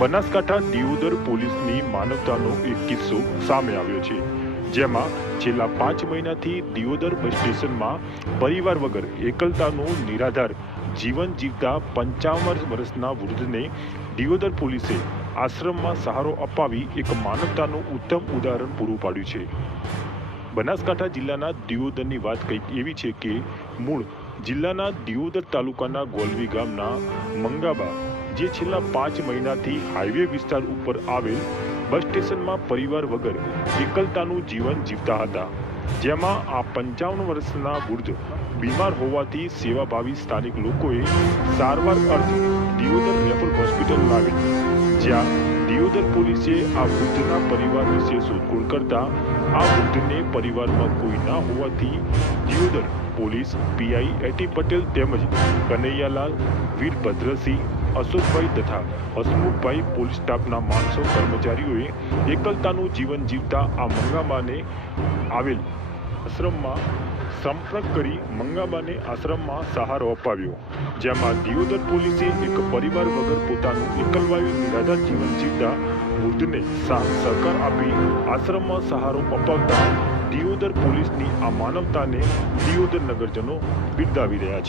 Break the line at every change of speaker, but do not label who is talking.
બનાસકાંઠા દિયોદર પોલીસની માનવતાનો એક કિસ્સો સામે આવ્યો છે, જેમાં છેલ્લા પાંચ મહિનાથી દિયોદર બસ સ્ટેશનમાં પરિવાર વગર એકલતાનો નિરાધાર જીવન જીવતા પંચાવન વર્ષના વૃદ્ધને દિયોદર પોલીસે આશ્રમમાં સહારો અપાવી એક માનવતાનું ઉત્તમ ઉદાહરણ પૂરું પાડ્યું છે. બનાસકાંઠા જિલ્લાના દિયોદરની વાત કંઈક એવી છે કે મૂળ જિલ્લાના દિયોદર તાલુકાના ગોલવી ગામના મંગાબા જે છેલ્લા પાંચ મહિનાથી હાઈવે વિસ્તાર ઉપર આવેલ બસ સ્ટેશનમાં પરિવાર વગર એકલતાનું જીવન જીવતા હતા. જેમાં આ પંચાવન વર્ષના વૃદ્ધ બીમાર હોવાથી સેવાભાવી સ્થાનિક લોકોએ સારવાર અર્થે દિયોદર રેફર હોસ્પિટલ લાવી. જ્યાં દિયોદર પોલીસે આ વૃદ્ધના પરિવાર વિશે શોધખોળ કરતા આ વૃદ્ધને પરિવારમાં કોઈ ના હોવાથી Deodar police PI AT Patel તેમજ કનૈયાલાલ વીરભદ્રસિંહ અશોકભાઈ તથા હસમુખભાઈ પોલીસ સ્ટાફના માણસો કર્મચારીઓએ એકલતાનું જીવન જીવતા આ મંગાબાને આવેલ આશ્રમમાં સંપર્ક કરી મંગાબાને આશ્રમમાં સહારો અપાવ્યો. જેમાં દિયોદર પોલીસે એક પરિવાર વગર પોતાનું એકલવાયુ નિરાધાર જીવન જીવતા વૃદ્ધને સાથ સહકાર આપી આશ્રમમાં સહારો અપાવતા દિયોદર પોલીસની આ માનવતાને દિયોદર નગરજનો બિરદાવી રહ્યા છે.